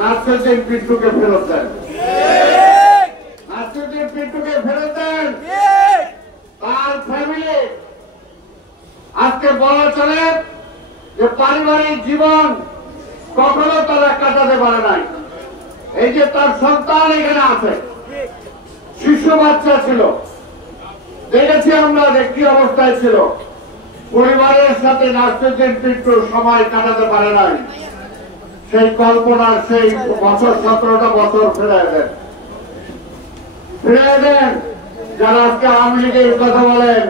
নাসিরউদ্দিন পিন্টুকে ফেরত দেন, নাসিরউদ্দিন পিন্টুকে ফেরত দেন। তার ফ্যামিলি আজকে বলা চলে যে পারিবারিক জীবন কখনো তারা কাটাতে পারে নাই। এই যে তার সন্তান এখানে আছে, শিশু বাচ্চা ছিল, দেখেছি আমরা যে কি অবস্থায় ছিল। পরিবারের সাথে নাসিরউদ্দিন পিন্টু সময় কাটাতে পারে নাই। সেই কল্পনার সেই বছর 17টা বছর ফিরে দেন, ফিরে দেন। যারা আজকে আওয়ামী লীগের কথা বলেন,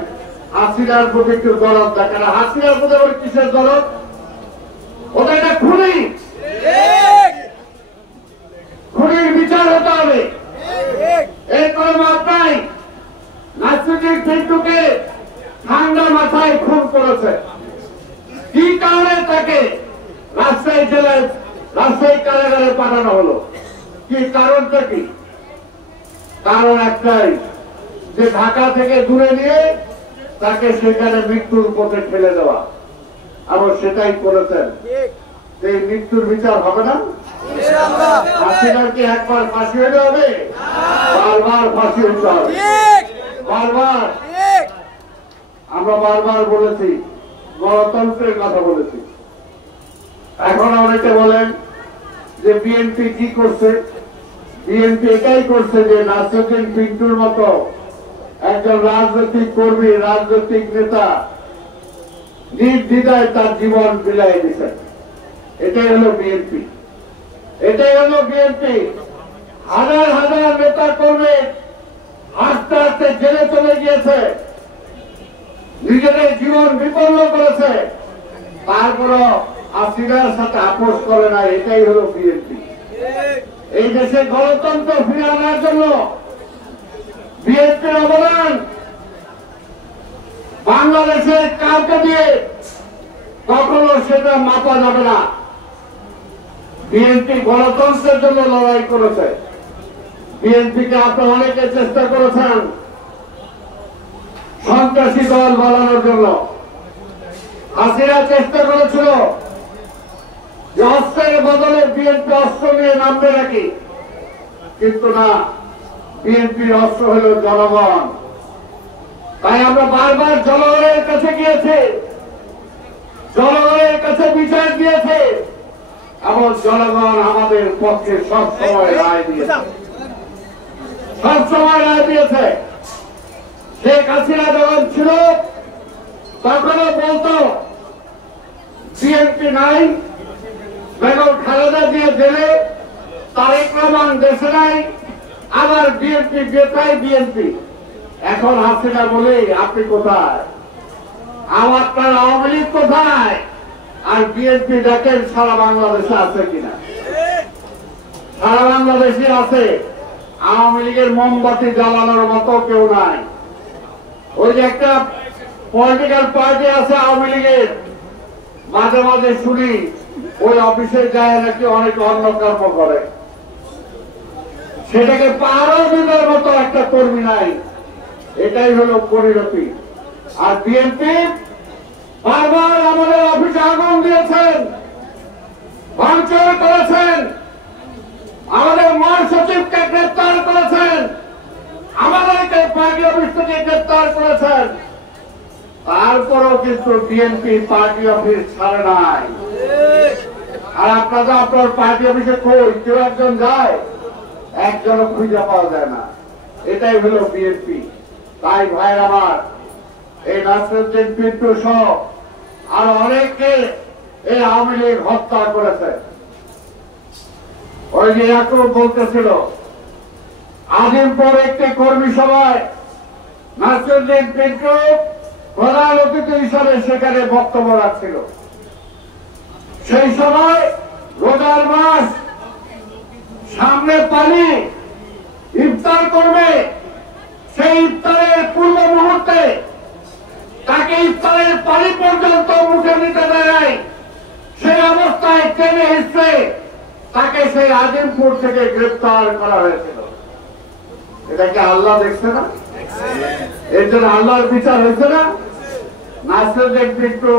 হাসিনার প্রতি একটু দরদ দেখেন। হাসিনার প্রতি আবার কিসের দরদ? ওটা একটা খুনি, খুনির বিচার হতে হবে, এর কোনো মাপ নাই। নাসিরউদ্দিন পিন্টুকে ঠান্ডা মাথায় খুন করেছে। কি কারণে তাকে রাজশাহী জেলায় রাজশাহী কারাগারে পাঠানো হলো? কি কারণটা কি? কারণ একটাই, যে ঢাকা থেকে দূরে নিয়ে তাকে সেখানে মৃত্যুর পথে ফেলে দেওয়া। আবার সেটাই করেছেন। এই মৃত্যুর বিচার হবে না? হাসিনার কি একবার ফাঁসি হতে হবে? বারবার ফাঁসি হতে হবে, বারবার। আমরা বারবার বলেছি, গণতন্ত্রের কথা বলেছি। এখন অনেকে বলেন যে বিএনপি কি করছে? বিএনপি এটাই করছে যে নাসিরউদ্দিন পিন্টুর মতো একজন রাজনৈতিক কর্মী, রাজনৈতিক নেতা নির্দ্বিধায় তার জীবন বিলাই দিচ্ছেন। এটাই হলো বিএনপি, এটাই হলো বিএনপি। হাজার হাজার নেতা কর্মী আস্তে আস্তে জেলে চলে গিয়েছে, নিজেদের জীবন বিপন্ন করেছে, তারপরও হাসিনার সাথে আপোষ করে না। এটাই হলো বিএনপি। এই দেশে গণতন্ত্র ফিরে আনার জন্য বিএনপির অবদান বাংলাদেশের কাউকে দিয়ে কখনো সেটা মাপা যাবে না। বিএনপি গণতন্ত্রের জন্য লড়াই করেছে। বিএনপিকে আপনারা অনেকে চেষ্টা করেছেন সন্ত্রাসী দল বানানোর জন্য। হাসিনা চেষ্টা করেছিল যে অস্ত্রের বদলে বিএনপি অস্ত্র নিয়ে নামবে নাকি, কিন্তু না, বিএনপির অস্ত্র হল জনগণ। তাই আমরা বারবার জনগণের কাছে গিয়েছি, জনগণের কাছে বিচার দিয়েছে, এবং জনগণ আমাদের পক্ষে সবসময় রায় দিয়েছে, সবসময় রায় দিয়েছে। শেখ হাসিনা যখন ছিল তখনও বলতো বিএনপি নাই, বেগম খালেদা জিয়া জেলে, তারেক রহমান দেশে নাই, আবার বিএনপি যেটাই বিএনপি। এখন হাসিনা বলে আপনি কোথায়? আপনার আওয়ামী লীগ কোথায়? আর বিএনপি দেখেন সারা বাংলাদেশে আছে কিনা? সারা বাংলাদেশে আছে। আওয়ামী লীগের মোমবাতি জ্বালানোর মতো কেউ নাই। ওই যে একটা পলিটিক্যাল পার্টি আছে আওয়ামী লীগের, মাঝে মাঝে শুনি ওই অফিসে যায় নাকি অনেক অন্য কর্ম করে, সেটাকে পারও দিনের মতো একটা কর্মী নাই। এটাই হলো পরিণতি। আর বিএনপি বারবার আমাদের অফিসে আগুন দিয়েছেন, ভাঙচুর করেছেন, আমাদের মহাসচিবকে গ্রেপ্তার করেছেন, আমাদেরকে পার্টি অফিস থেকে গ্রেপ্তার করেছেন। তারপরও কিন্তু বিএনপি পার্টি অফিস ছাড়ে নাই। আর আপনারা আপনার পার্টি অফিসে কই কেউ একজন যায়? একজনও খুঁজে পাওয়া যায় না। এটাই হলো বিএনপি। তাই ভাই আমার, এই নাসিরউদ্দিন পিন্টু সহ আর অনেককে এই আওয়ামী লীগ হত্যা করেছে। ওই যে এখন বলতেছিল আজিমপুর একটি কর্মী সভায় নাসিরউদ্দিন পিন্টু প্রধান অতিথি হিসাবে সেখানে বক্তব্য রাখছিল। সেই সময় রোজার মাস সামনে পানি, ইফতার করবে, সেই ইফতারের পূর্ব মুহূর্তে তাকে ইফতারের পানি পর্যন্ত মুখে নিতে দেয়, সেই অবস্থায় টেনে হিসেবে তাকে সেই আজিমপুর থেকে গ্রেপ্তার করা হয়েছিল। এটা কি আল্লাহ দেখছে না? এর জন্য আল্লাহর বিচার হয়েছে না? নাসিরউদ্দিন পিন্টু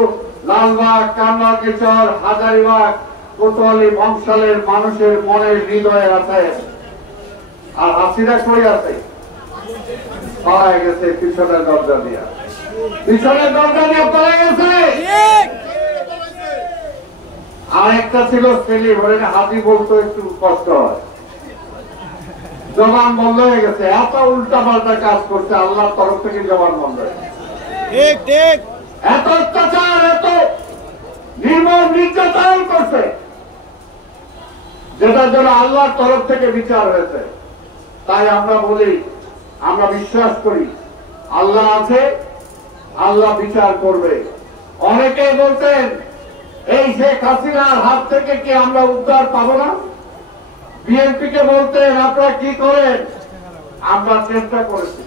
লালবাগ, কামরাঙ্গীরচর, হাজারীবাগ, কোতোয়ালি বংশালের মানুষের মনের হৃদয়ে আছে। আর হাসিনা কই আছে? পালায় গেছে পিছনের দরজা দিয়া, পিছনের দরজা দিয়ে পালায় গেছে। আর একটা ছিল সেলিম, হাতি বলতো একটু কষ্ট হয়, জবান বন্ধ হয়ে গেছে। এত উল্টা পাল্টা কাজ করছে, আল্লাহর তরফ থেকে জবান বন্ধ হয়ে গেছে। এত অত্যাচার, এত নির্মম নির্যাতন করছে, যেটার জন্য আল্লাহর তরফ থেকে বিচার হয়েছে। তাই আমরা বলি, আমরা বিশ্বাস করি আল্লাহ আছে, আল্লাহ বিচার করবে। অনেকে বলতেন এই শেখ হাসিনার হাত থেকে কি আমরা উদ্ধার পাবো না? বিএনপি কে বলতেন আপনারা কি করেন? আমরা চেষ্টা করেছি,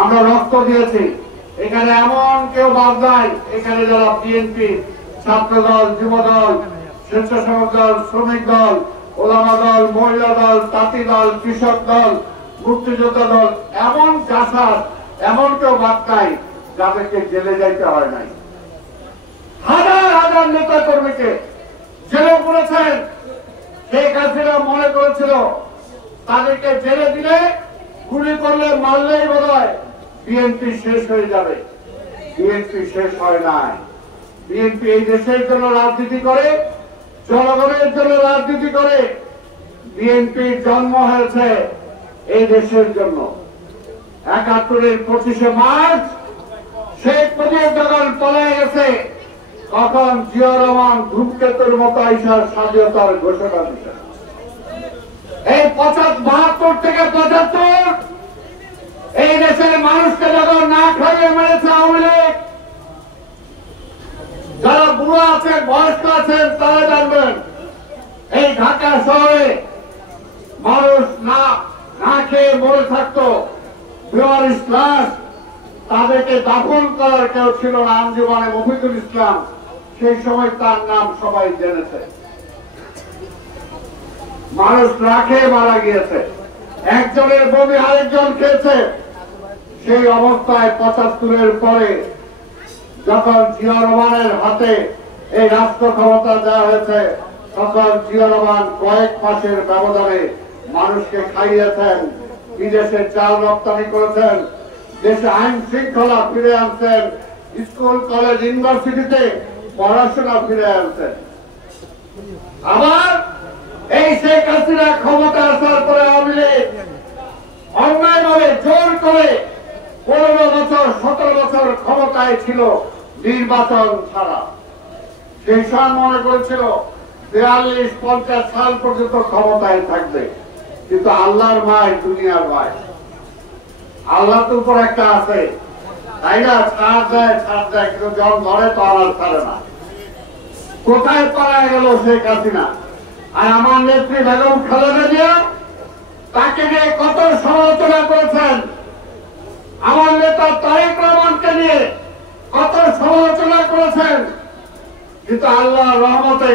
আমরা রক্ত দিয়েছি। এখানে এমন কেউ বাদ নাই, এখানে যারা বিএনপি, ছাত্র দল, যুব দল, স্বেচ্ছাসেবক দল, শ্রমিক দল, ওলামা দল, মহিলা দল, তাঁতি দল, কৃষক দল, মুক্তিযোদ্ধা দল, এমন জাসাদ, এমন কেউ বাদ নাই যাদেরকে জেলে যাইতে হয় নাই। হাজার হাজার নেতা কর্মীকে জেলে পড়েছেন। শেখ হাসিনা মনে করেছিল তাদেরকে জেলে দিলে, গুলি করলে, মারলেই বোধ হয় বিএনপি শেষ হয়ে যাবে। বিএনপি শেষ হয় নাই। বিএনপি এই দেশের জন্য রাজনীতি করে, জনগণের জন্য রাজনীতি করে। বিএনপির জন্ম হয়েছে এই দেশের জন্য। ৭১-এর ২৫শে মার্চ শেখ মুজিব যখন পলায় গেছে, তখন জিয়াউর রহমান ধূমকেতুর মতো আইসার স্বাধীনতার ঘোষণা দিতেন। এই ৭২ থেকে ৭৫ এই দেশের মানুষকে যখন না খাইয়ে মেরেছে আওয়ামী লীগ, যারা বুড়ো আছেন, বয়স্ক আছেন, তারা জানবেন এই ঢাকা শহরে মানুষ না খেয়ে মরে থাকতো, বেওয়ারিশ লাশ, তাদেরকে দাফন করার কেউ ছিল না। আঞ্জুমানে মফিজুল ইসলাম, সেই সময় তার নাম সবাই জেনেছে। মানুষ না খেয়ে মারা গিয়েছে, একজনের বমি আরেকজন খেয়েছে। সেই অবস্থায় ৭৫-এর পরে যখন জিয়া রহমানের হাতে এই রাষ্ট্র ক্ষমতা দেওয়া হয়েছে, তখন জিয়া রহমান কয়েক মাসের ব্যবধানে মানুষকে খাইয়েছেন, বিদেশে চাল রপ্তানি করেছেন, দেশে আইন শৃঙ্খলা ফিরে আনছেন, স্কুল কলেজ ইউনিভার্সিটিতে পড়াশোনা ফিরে আনছেন। আবার এই শেখ হাসিনা ক্ষমতা আসার পরে আওয়ামী লীগ অন্যায়ভাবে জোর করে ১৫ বছর ১৭ বছর ক্ষমতায় ছিল নির্বাচন ছাড়া। সেই সময় মনে করেছিল ৪২-৫০ সাল পর্যন্ত ক্ষমতায় থাকবে। কিন্তু আল্লাহর মায় দুনিয়ার মায়, আল্লাহ তো উপর একটা আছে, তাই না? ছাড় দেয়, কিন্তু যখন ধরে তো আর ছাড়ে না। কোথায় পালায় গেল শেখ হাসিনা? আর আমার নেত্রী বেগম খালেদা জিয়া তাকে নিয়ে কত সমালোচনা করেছেন, আমার নেতা তারেক রহমানকে নিয়ে কত সমালোচনা করেছেন। কিন্তু আল্লাহর রহমতে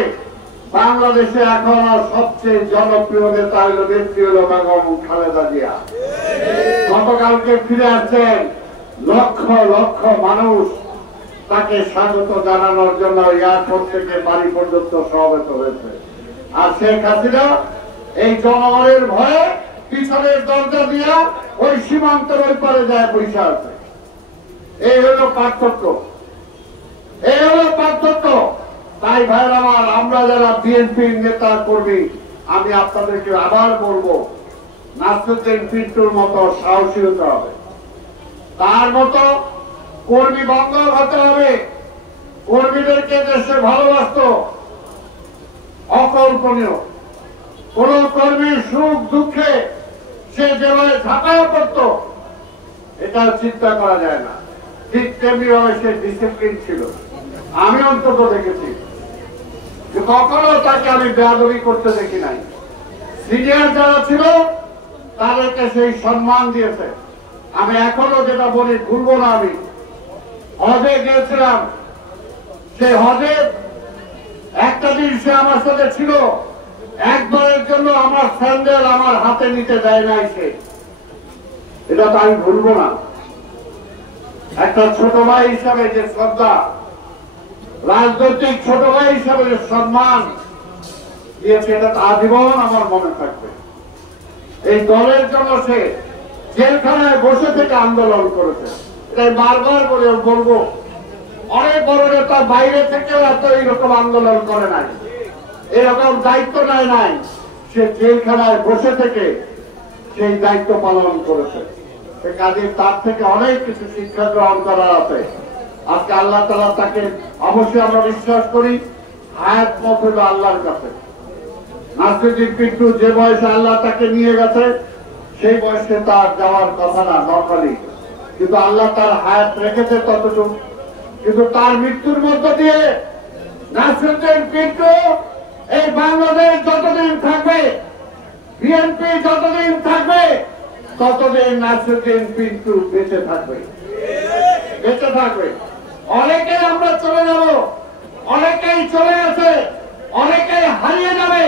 বাংলাদেশে এখন সবচেয়ে জনপ্রিয় নেতা হইল, নেত্রী হল বেগম খালেদা জিয়া। গতকালকে ফিরে আসছেন, লক্ষ লক্ষ মানুষ তাকে স্বাগত জানানোর জন্য এয়ারপোর্ট থেকে বাড়ি পর্যন্ত সমবেত হয়েছে। আর শেখ হাসিনা এই জনগণের ভয়ে পিছনের দরজা দিয়া ওই সীমান্তের ওই পারে যায় বসে আছে। এই হলো পার্থক্য, এই হলো পার্থক্য। তাই ভাইয়ের আমার, আমরা যারা বিএনপির নেতা কর্মী, আমি আপনাদেরকে আবার বলবো, নাসিরউদ্দিন পিন্টুর মতো সাহসী হতে হবে, তার মতো কর্মী বান্ধব হতে হবে, কর্মীদেরকে দেশে ভালোবাসতো। অকল্পনীয় কোন কর্মীর সুখ দুঃখে সে যেভাবে ঝাঁপায় পড়ত, এটা চিন্তা করা যায় না। ঠিক তেমনি ভাবে সে ডিসিপ্লিন ছিল, আমি অন্তত দেখেছি। কখনো তাকে আমি বেয়াদবি করতে দেখি নাই। সিনিয়র যারা ছিল তাদেরকে সেই সম্মান দিয়েছে। আমি এখনো যেটা বলি, ভুলবো না। আমি হজে গিয়েছিলাম, সেই হজে একটা দিন সে আমার সাথে ছিল, একবারের জন্য আমার স্যান্ডেল আমার হাতে নিতে দেয় নাই সে, এটা তো আমি ভুলবো না। একটা ছোট ভাই হিসাবে যে শ্রদ্ধা, রাজনৈতিক ছোট ভাই হিসাবে যে সম্মান, দিয়েছে, এটা আজীবন আমার মনে থাকবে। এই দলের জন্য সে জেলখানায় বসে থেকে আন্দোলন করেছে, এটাই বারবার বলবো। অনেক বড় নেতা বাইরে থেকেও এত এইরকম আন্দোলন করে নাই, এরকম দায়িত্ব নেয় নাই, সে জেলখানায় বসে থেকে সেই দায়িত্ব পালন করেছে। কাজে তার থেকে অনেক কিছু শিক্ষা গ্রহণ করার আছে। আজকে আল্লাহ তাআলা তাকে, অবশ্যই আমরা বিশ্বাস করি, হায়াত পথ হলো আল্লাহর কাছে। নাসিরুদ্দিন পিন্টু যে বয়সে আল্লাহ তাকে নিয়ে গেছে, সেই বয়সে তার যাওয়ার কথা না নরমালি, কিন্তু আল্লাহ তার হায়াত রেখেছে ততটুকু। কিন্তু তার মৃত্যুর মধ্য দিয়ে নাসিরুদ্দিন পিন্টু এই বাংলাদেশ যতদিন থাকবে, বিএনপি যতদিন থাকবে, ততদিন নাসিরুদ্দিন পিন্টু বেঁচে থাকবে, বেঁচে থাকবে। অনেকেই আমরা চলে যাব, অনেকেই চলে গেছে, অনেকেই হারিয়ে যাবে,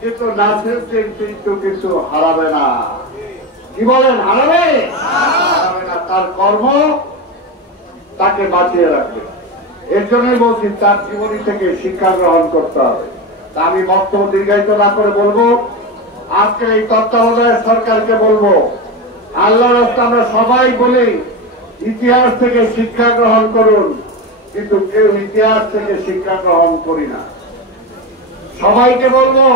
কিন্তু নাসিরুদ্দিন পিন্টু কিন্তু হারাবে না। কি বলেন, হারাবে? হারাবে না। তার কর্ম তাকে বাঁচিয়ে রাখবে। এর জন্যই বলছি তার জীবনী থেকে শিক্ষা গ্রহণ করতে হবে। তা আমি বক্তব্য দীর্ঘায়িত না করে বলবো, আজকে এই তত্ত্বাবধায়ক সরকারকে বলবো, আল্লাহর রাস্তায় আমরা সবাই বলি ইতিহাস থেকে শিক্ষা গ্রহণ করুন, কিন্তু কেউ ইতিহাস থেকে শিক্ষা গ্রহণ করি না। সবাইকে বলবো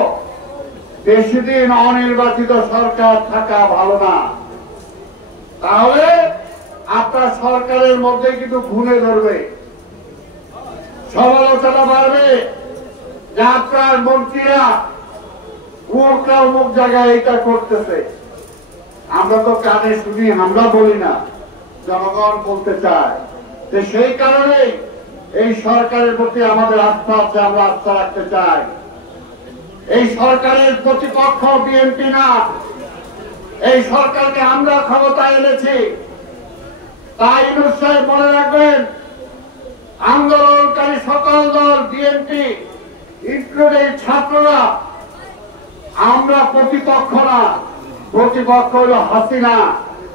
বেশি দিন অনির্বাচিত সরকার থাকা ভালো না, তাহলে আপনার সরকারের মধ্যে কিন্তু ঘুরে ধরবে, সমালোচনা বাড়বে যে আপনার মন্ত্রীরা অমুক জায়গায় এটা করতেছে। আমরা তো কানে শুনি, আমরা বলি না, জনগণ বলতে চায়। যে সেই কারণে এই সরকারের প্রতি আমাদের আস্থা আছে, আমরা আস্থা রাখতে চাই। এই সরকারের প্রতিপক্ষ বিএনপি না, এই সরকারকে আমরা ক্ষমতায় এনেছি। তাই ইউনূস সাহেব মনে রাখবেন, আন্দোলনকারী সকল দল, বিএনপি ইনক্লুডিং ছাত্ররা, আমরা প্রতিপক্ষ না। প্রতিপক্ষ হল হাসিনা,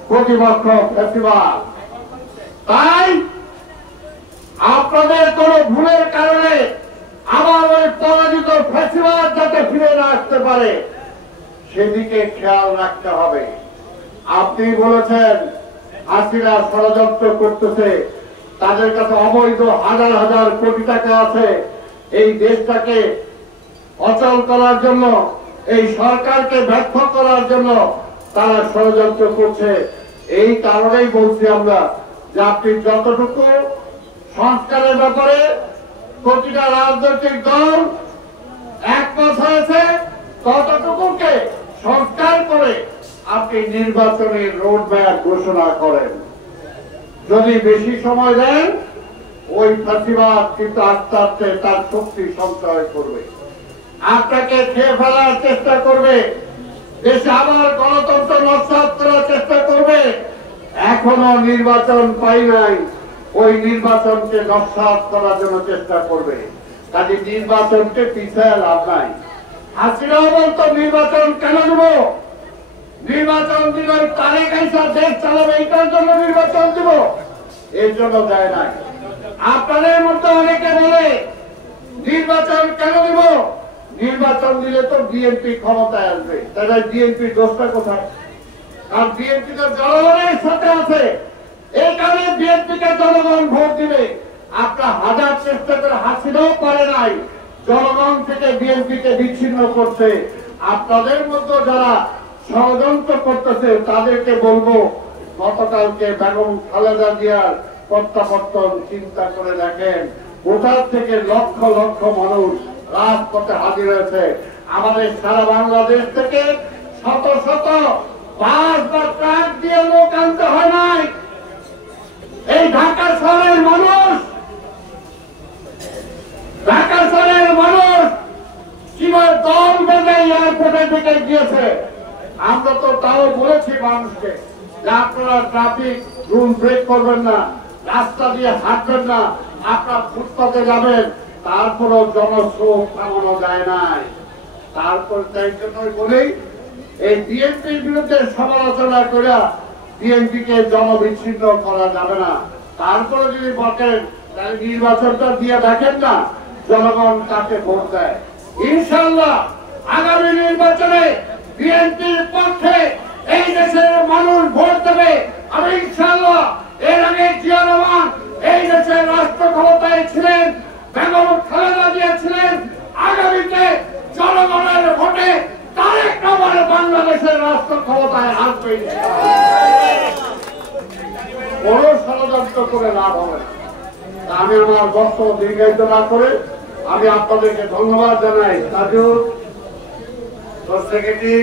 প্রতিপক্ষ ফ্যাসিবাদ। তাই আপনাদের কোন ভুলের কারণে আবার ওই পরাজিত ফ্যাসিবাদ যাতে ফিরে না আসতে পারে, সেদিকে খেয়াল রাখতে হবে। আপনি বলেছেন হাসিনা ষড়যন্ত্র করতেছে, তাদের কাছে অবৈধ হাজার হাজার কোটি টাকা আছে, এই দেশটাকে অচল করার জন্য, এই সরকারকে ব্যর্থ করার জন্য তারা ষড়যন্ত্র করছে। এই কারণেই বলছি আমরা যে আপনি যতটুকু সংস্কারের ব্যাপারে প্রতিটা রাজনৈতিক দল একমত হয়েছে, ততটুকুকে সংস্কার করে আপনি নির্বাচনের রোড ম্যাপ ঘোষণা করেন। যদি বেশি সময় দেন, ওই ফাঁসিবাদ কিন্তু আস্তে আস্তে তার শক্তি সঞ্চয় করবে, আপনাকে খেয়ে ফেলার চেষ্টা করবে, দেশে আবার গণতন্ত্র নস্যাৎ করার চেষ্টা করবে। এখনো নির্বাচন পাই নাই, ওই নির্বাচনকে নস্যাৎ করার জন্য চেষ্টা করবে। কাজে নির্বাচনকে পিছিয়ে লাভ নাই। হাসিনাও বলতো নির্বাচন কেন দেব, নির্বাচন দিল তারেক আইসা দেশ চালাবে, এইটার জন্য নির্বাচন দিব, এর জন্য দেয় নাই। আপনাদের মধ্যে অনেকে বলে নির্বাচন কেন দিব, নির্বাচন দিলে তো বিএনপি ক্ষমতায় আসবে। তাহলে বিএনপির দোষটা কোথায়? কারণ বিএনপি তো জনগণের সাথে আছে, এই কারণে বিএনপিকে জনগণ ভোট দিবে। আপনার হাজার চেষ্টা করে হাসিনাও পারে নাই জনগণ থেকে বিএনপিকে বিচ্ছিন্ন করতে। আপনাদের মধ্যে যারা ষড়যন্ত্র করতেছে তাদেরকে বলবো, গতকালকে বেগম খালেদা জিয়ার প্রত্যাবর্তন চিন্তা করে দেখেন, কোথার থেকে লক্ষ লক্ষ মানুষ রাজপথে হাজির হয়েছে। আমাদের সারা বাংলাদেশ থেকে শত শত বাস বা ট্রাক দিয়ে লোক আনতে হয় নাই। এই ঢাকা শহরের মানুষ, ঢাকা শহরের মানুষ কিভাবে দল বেঁধে এয়ারপোর্টের দিকে গিয়েছে। আমরা তো তাও বলেছি মানুষকে যে আপনারা ট্রাফিক রুল ব্রেক করবেন না, রাস্তা দিয়ে হাঁটবেন না, আপনার ফুটপাতে যাবেন। তারপরও জনস্রোত থামানো যায় নাই। তারপর তাই জন্যই বলি, এই বিএনপির বিরুদ্ধে সমালোচনা করে বিএনপিকে জনবিচ্ছিন্ন করা যাবে না। তারপরে যদি বলেন তাহলে নির্বাচনটা দিয়ে দেখেন না জনগণ কাকে ভোট দেয়। ইনশাআল্লাহ আগামী নির্বাচনে বিএনপির পক্ষে এই দেশের মানুষ ভোট দেবে। আমি ইনশাআল্লাহ এর আগে জিয়া রহমান এই দেশের রাষ্ট্র ক্ষমতায় ছিলেন, বেগম খালেদা জিয়া ছিলেন, আগামীতে জনগণের ভোটে তারেক রহমান বাংলাদেশের রাষ্ট্র ক্ষমতায় আসবে। বড় ষড়যন্ত্র করে লাভ হবে না। আমি আমার বক্তব্য দীর্ঘায়িত না করে আমি আপনাদেরকে ধন্যবাদ জানাই। তাজুল সেক্রেটারি